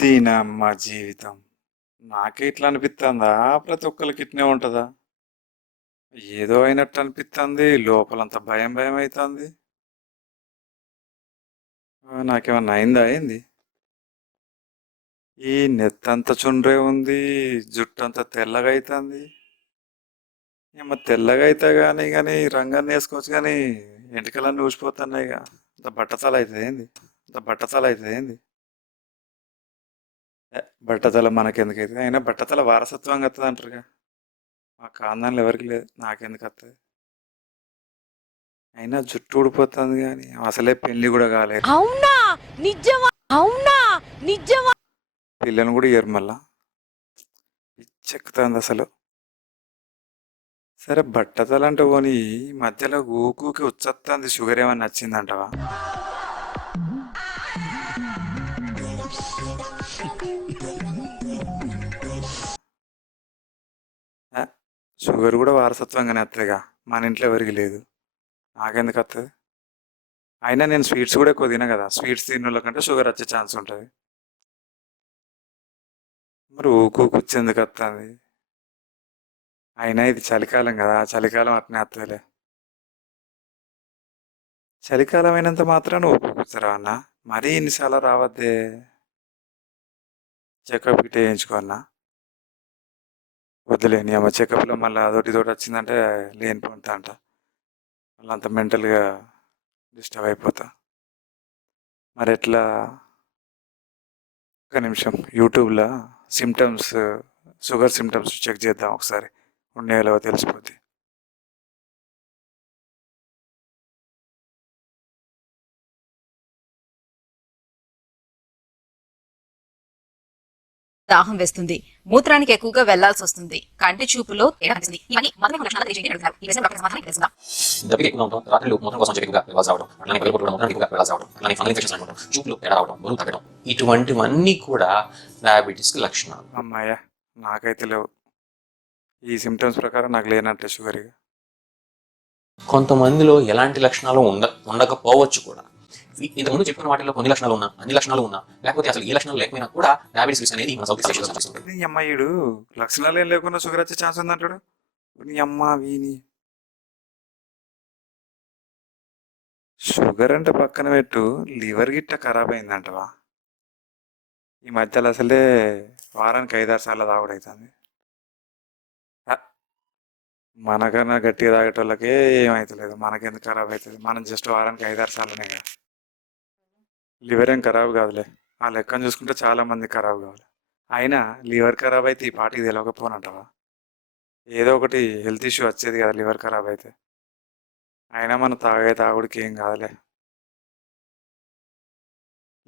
దీనమ్మ జీవితం నాకే ఇట్లా అనిపిస్తుందా? ప్రతి ఒక్కరికి ఇట్నే ఉంటుందా? ఏదో అయినట్టు అనిపిస్తుంది, లోపలంతా భయం భయం అవుతుంది. నాకేమన్నా అయిందా ఏంది? ఈ నెత్తంతా చుండ్రే ఉంది, జుట్టు అంతా తెల్లగా అవుతుంది. ఏమో తెల్లగా అయితే కానీ రంగాన్ని వేసుకోవచ్చు కానీ ఎంటికలన్నీ ఊసిపోతున్నాయి. ఇక ఇంత బట్టతల అవుతుంది ఏంది? బట్టతల మనకెందుకైతే? అయినా బట్టతల వారసత్వంగా వస్తుంది అంటారుగా. మా కాందాన్లో ఎవరికి లేదు, నాకెందుకు వస్తుంది? అయినా జుట్టు ఊడిపోతుంది కానీ అసలే పెళ్లి కూడా కాలేదు. అవునా నిజమా? అవునా నిజమా? పిల్లని కూడా ఇయ్యరు మళ్ళా. చెక్కుతుంది అసలు. సరే బట్టతల అంటే పోనీ, ఈ మధ్యలో ఊకూకి వచ్చేస్తుంది, షుగర్ ఏమన్నా నచ్చిందంటవా? ఆ, షుగర్ కూడా వారసత్వంగానే వస్తుందిగా, మన ఇంట్లో ఎవరికి లేదు, నాకెందుకు వస్తుంది? అయినా నేను స్వీట్స్ కూడా ఎక్కువ తిన కదా, స్వీట్స్ తిన్న కంటే షుగర్ వచ్చే ఛాన్స్ ఉంటుంది. మరి ఊకూకి వచ్చేందుకు వస్తుంది? అయినా ఇది చలికాలం కదా, చలికాలం అట్నే వస్తుందిలే. చలికాలం అయినంత మాత్రాన ఊపుకొచ్చరా అన్న? మరీ ఇన్నిసార్లు రావద్దే. చెకప్ గిట్ట వేయించుకో అన్న. వద్దులేని అమ్మ, చెకప్లో మళ్ళీ అదొకటి ఇదొకటి వచ్చిందంటే లేనిపోతా అంట, మళ్ళీ అంత మెంటల్గా డిస్టర్బ్ అయిపోతా. మరి ఎట్లా? ఒక నిమిషం, యూట్యూబ్లో సిమ్టమ్స్, షుగర్ సిమ్టమ్స్ చెక్ చేద్దాం ఒకసారి, ఉండేలో తెలిసిపోద్ది. దాహం వేస్తుంది, మూత్రానికి ఎక్కువగా వెళ్లాల్సి వస్తుంది, కంటి చూపులో తేడా కనిపిస్తుంది. ఇవన్నీ మధుమేహ లక్షణాలు తెలియజేయని అడుగుతారు. ఈ విషయం డాక్టర్ సమాధానం తెలుసుకుందాం. దప్పిక ఎక్కువగా ఉండటం, రాత్రులు మూత్రం కోసం ఎక్కువగా వెళ్ళాల్సి రావడం, అట్లానే పగలు కొట్టుకోవడం మూత్రం ఎక్కువగా వెళ్ళాల్సి రావడం, అట్లానే ఫంగల్ ఇన్ఫెక్షన్స్ అనుకోవడం, చూపులు తేడా రావడం, బరువు తగ్గడం, ఇటువంటివన్నీ కూడా డయాబెటీస్కి లక్షణాలు. అమ్మాయ్యా, నాకైతే లేవు. ఈ సిమ్టమ్స్ ప్రకారం నాకు లేనట్టే షుగర్. ఇక కొంతమందిలో ఎలాంటి లక్షణాలు ఉండకపోవచ్చు కూడా. ఇంతకుముందు చెప్పుకున్న వాటిలో కొన్ని లక్షణాలు ఉన్నా, అన్ని లక్షణాలు ఉన్నా, లేకపోతే అసలు ఏ లక్షణాలు లేకపోయినా కూడా డయాబెటీస్ రిస్క్ అనేది మన సౌత్ ఈస్ట్ ఏషియాలో కనిపిస్తుంది. నీ అమ్మాయిడు లక్షణాలు ఏం లేకుండా షుగర్ వచ్చే ఛాన్స్ ఉందంటాడు. నీ అమ్మ వీని షుగర్ అంటే పక్కన పెట్టు, లివర్ గిట్ట ఖరాబ్ అయిందంటవా? ఈ మధ్యలో అసలే వారానికి 5-6 సార్లు తాగుడవుతుంది. మనకన్నా గట్టిగా తాగేటోళ్ళకే ఏమవుతలేదు, మనకెందుకు ఖరాబ్ అవుతుంది? మనం జస్ట్ వారానికి 5-6 సార్లునే కదా. లివర్ ఏం ఖరాబ్ కాదులే, ఆ లెక్కను చూసుకుంటే చాలా మంది ఖరాబ్ కావాలి. అయినా లివర్ ఖరాబ్ అయితే ఈ పాటికి తెలియకపోనంటావా? ఏదో ఒకటి హెల్త్ ఇష్యూ వచ్చేది కదా లివర్ ఖరాబ్ అయితే. అయినా మనం తాగే తాగుడికి ఏం కాదులే.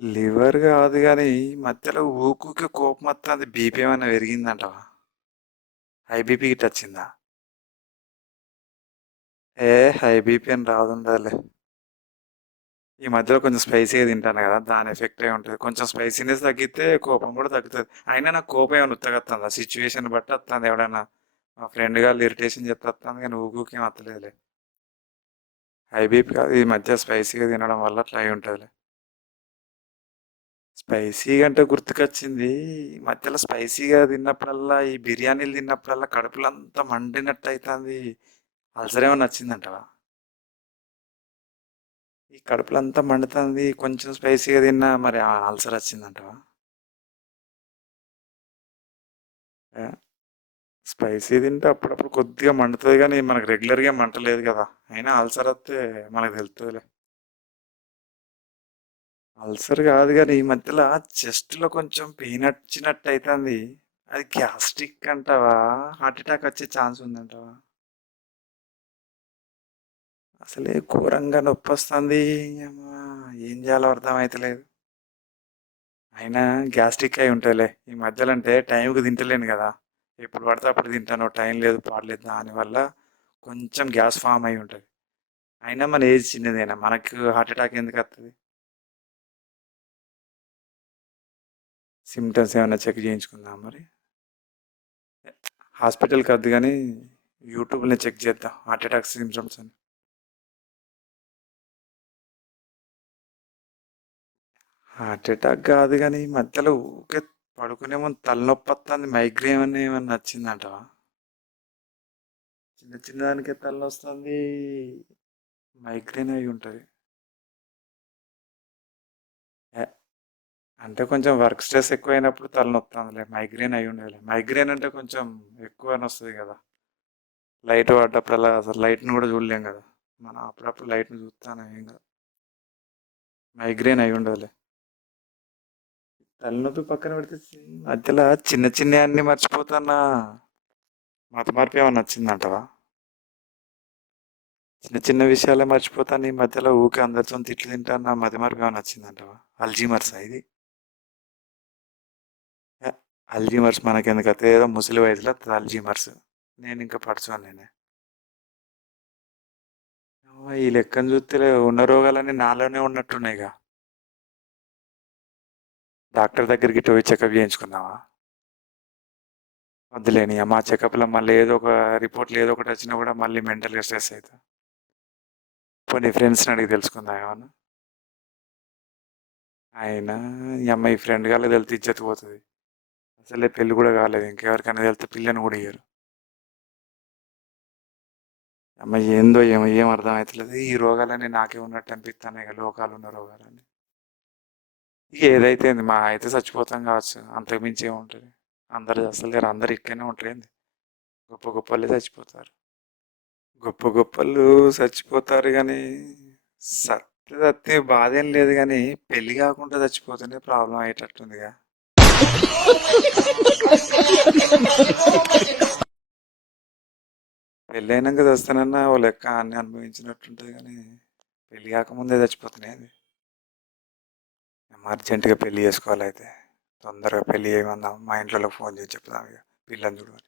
లివర్ కాదు కానీ మధ్యలో ఊకుకి కోపం వస్తుంది, బీపీ ఏమైనా పెరిగిందంటవా? హై బీపీ గిట్ట వచ్చిందా? హై బీపీ అని రాదుండదులే. ఈ మధ్యలో కొంచెం స్పైసీగా తింటాను కదా, దాని ఎఫెక్ట్ అయి ఉంటుంది. కొంచెం స్పైసీనెస్ తగ్గితే కోపం కూడా తగ్గుతుంది. అయినా నాకు కోపం ఏమైనా ఉత్తగత్తుందా? సిచ్యువేషన్ బట్టి వస్తుంది. ఎవడన్నా మా ఫ్రెండ్ గారు ఇరిటేషన్ చెప్తే వస్తుంది కానీ ఊకేం వస్తలేదులే. హై బీపీ కాదు, ఈ మధ్య స్పైసీగా తినడం వల్ల అట్లా అయి ఉంటుందిలే. స్పైసీగా అంటే గుర్తుకొచ్చింది, ఈ మధ్యలో స్పైసీగా తిన్నప్పుడల్లా, ఈ బిర్యానీలు తిన్నప్పుడల్లా కడుపులో అంతా మండినట్టు అవుతుంది. అల్సర్ ఏమైనా వచ్చిందంటవా? ఈ కడుపులో అంతా మండుతుంది, కొంచెం స్పైసీగా తిన్నా మరి అల్సర్ వచ్చిందంటవా? ఏ, స్పైసీ తింటే అప్పుడప్పుడు కొద్దిగా మండుతుంది కానీ మనకు రెగ్యులర్గా మంటలేదు కదా. అయినా అల్సర్ వస్తే మనకు తెలుస్తుందిలే. అల్సర్ కాదు కానీ ఈ మధ్యలో చెస్ట్లో కొంచెం పెయిన్ వచ్చినట్టు అవుతుంది. అది గ్యాస్ట్రిక్ అంటావా, హార్ట్ అటాక్ వచ్చే ఛాన్స్ ఉందంటావా? అసలే ఘోరంగా నొప్పి వస్తుంది. ఏం చేయాలో అర్థం అవుతలేదు. అయినా గ్యాస్ట్రిక్ అయి ఉంటుందిలే. ఈ మధ్యలో అంటే టైంకి తింటలేను కదా, ఎప్పుడు పడితే అప్పుడు తింటాను, టైం లేదు పాడలేదు, దానివల్ల కొంచెం గ్యాస్ ఫామ్ అయి ఉంటుంది. అయినా మన ఏజ్ చిన్నదేనా, మనకు హార్ట్ అటాక్ ఎందుకు వస్తుంది? సిమ్టమ్స్ ఏమైనా చెక్ చేయించుకుందాం మరి. హాస్పిటల్కి వద్దు కానీ యూట్యూబ్లో చెక్ చేద్దాం హార్ట్ అటాక్ సిమ్టమ్స్ అని. హార్ట్ అటాక్ కాదు కానీ ఈ మధ్యలో ఊకే పడుకునే ముందు తలనొప్పి వస్తుంది, మైగ్రేన్ ఏమన్నా వచ్చిందంటవా? చిన్న చిన్న దానికే తలనొస్తుంది, మైగ్రేన్ అయి ఉంటుంది. అంటే కొంచెం వర్క్ స్ట్రెస్ ఎక్కువైనప్పుడు తలనొస్తుందిలే, మైగ్రేన్ అయి ఉండదులే. మైగ్రేన్ అంటే కొంచెం ఎక్కువ వస్తుంది కదా, లైట్ పడ్డప్పుడల్లా అసలు లైట్ని కూడా చూడలేం కదా మనం, అప్పుడప్పుడు లైట్ని చూస్తాను ఏం కాదు, మైగ్రేన్ అయి ఉండదులే. తలనొప్పి పక్కన పెడితే మధ్యలో చిన్న చిన్న అన్ని మర్చిపోతానా, మత మార్పు ఏమన్నా వచ్చిందంటవా? చిన్న చిన్న విషయాలే మర్చిపోతాను ఈ మధ్యలో, ఊకే అందరితో తిట్లు తింటాను, నా మతి మార్పు ఏమన్నా వచ్చిందంటవా? అల్జీమర్స్ ఇది. ఏ, అల్జీమర్స్ మనకెందుకైతే, ఏదో ముసలి వయసులో వస్తుంది అల్జీమర్స్. నేను ఇంకా పడుచోను నేనే. ఈ లెక్కను చూస్తే ఉన్న రోగాలన్నీ నాలోనే ఉన్నట్టున్నాయిగా. డాక్టర్ దగ్గరికి పోయి చెకప్ చేయించుకుందామా? వద్దులేని మా చెకప్లో మళ్ళీ ఏదో ఒక రిపోర్ట్లు ఏదో ఒకటి వచ్చినా కూడా మళ్ళీ మెంటల్గా స్ట్రెస్ అవుతా. పోనీ ఫ్రెండ్స్ని అడిగి తెలుసుకుందాం ఏమన్నా. అయినా ఈ అమ్మాయి ఫ్రెండ్ కాలేదు వెళ్తే ఇజ్జత్ పోతుంది. అసలే పెళ్ళి కూడా కాలేదు, ఇంకెవరికైనా వెళ్తే పిల్లని కూడా ఇయ్యరు. అమ్మాయి ఏందో ఏమో ఏం అర్థం అవుతలేదు, ఈ రోగాలన్నీ నాకే ఉన్నట్టు అనిపిస్తున్నాయి ఇక, లోకాలు ఉన్న రోగాలని. ఇక ఏదైతే ఏంది, మా అయితే చచ్చిపోతాం కావచ్చు, అంతకుమించి ఏముంటుంది. అందరు చేస్తలేరు, అందరు ఇక్కడనే ఉంటారు ఏంది, గొప్ప గొప్పలే చచ్చిపోతారు. గొప్ప గొప్పలు చచ్చిపోతారు కానీ సత్య సత్య బాధ ఏం లేదు కానీ, పెళ్లి కాకుండా చచ్చిపోతేనే ప్రాబ్లం అయ్యేటట్టుందిగా. పెళ్ళి అయినాక చస్తానన్నా ఓ లెక్క అన్ని అనుభవించినట్టుంటుంది కానీ, పెళ్ళి కాకముందే చచ్చిపోతున్నాయి అది. అర్జెంటుగా పెళ్లి చేసుకోవాలి అయితే, తొందరగా పెళ్లి చేయమందాం, మా ఇంట్లో ఫోన్ చేసి చెప్దాం ఇక పిల్లని చూడమని.